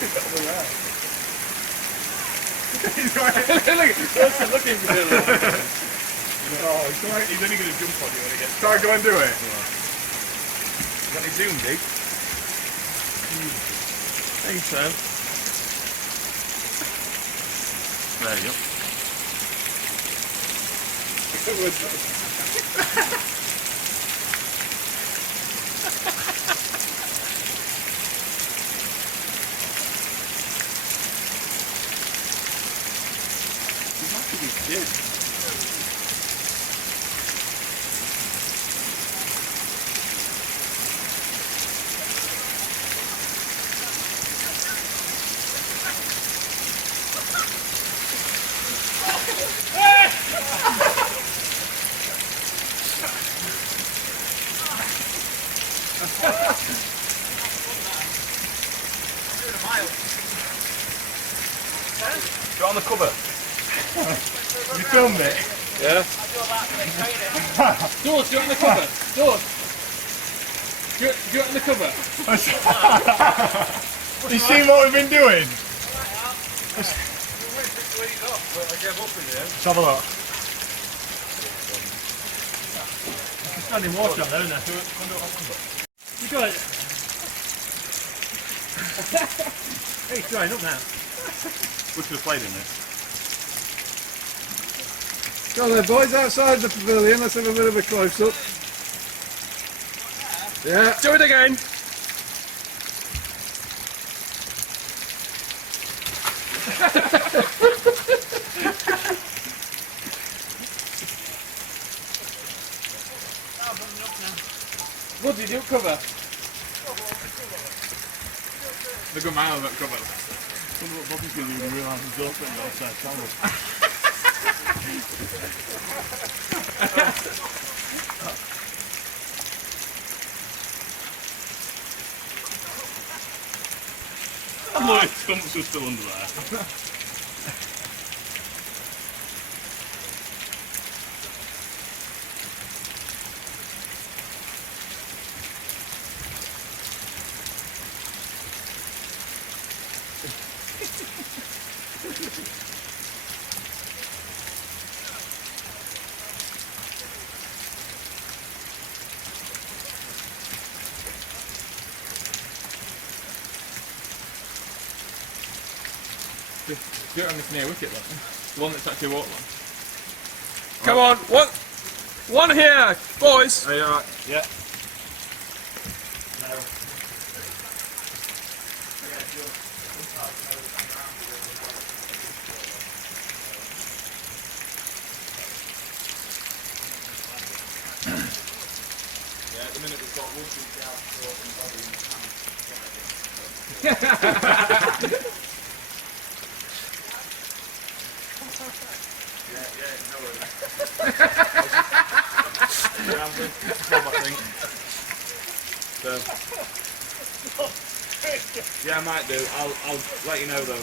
He's going. Looking for it. Oh, he's only going to jump on you when he gets. Try go and do it. You got any zoom, Dig? There you go. There you go. He's actually kid. Go on the cover. You filmed it? Yeah. George, do it on the cover. George. Do it on the cover. You seen what we've been doing? Let's have a look. There's standing water on there, isn't there? You got it. Hey, it's drying up now. We should have played in this. Go on then, boys, outside the pavilion. Let's have a bit of a close-up. Yeah. Do it again. Woody, do cover. Look at mine on that cover. Wonder what Bobby's going to do when he realises his girlfriend's outside camera. My stumps are still under there. Do it on this near wicket then. The one that's actually walked on. Come on, one here, boys. Are you alright? Yeah. Yeah, at the minute we've got Woody down short and Bobby in the no worries. So, yeah, I might do. I'll let you know though.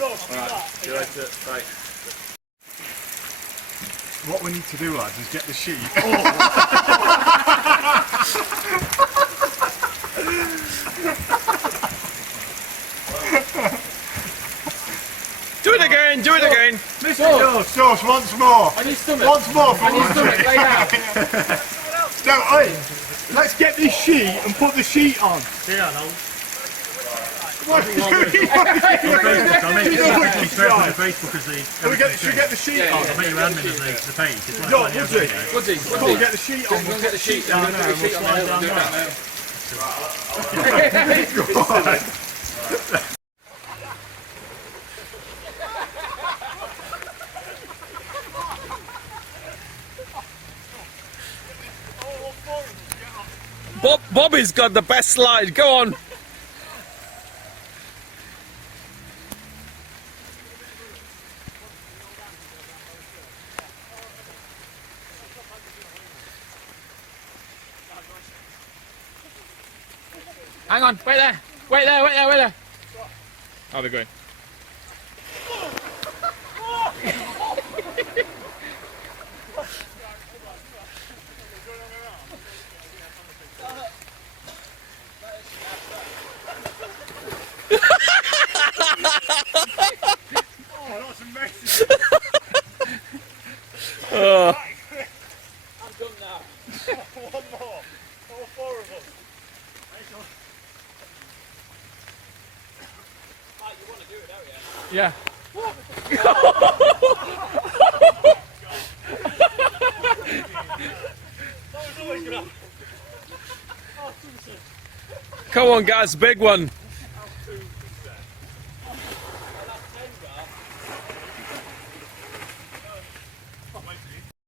Alright, see you later. Bye. What we need to do, lads, is get the sheet. Do it again, do it again. George, once more. On your stomach. Once more for On your Woody. stomach, lay down. No, oi, let's get this sheet and put the sheet on. Yeah, no. What are you doing? I'll make it straight on Facebook as the... Should we get the sheet on? I'll make you admin as the page. Yo, Woody, Woody, come on, get the sheet on. We'll get the sheet down there and we'll slide down there. Bobby's got the best slide, go on. Hang on, wait there, wait there, wait there, wait there. How are they going? Oh. I'm done now. One more. All four of us. Mate, you want to do it, don't you? Yeah. Come on, guys, big one.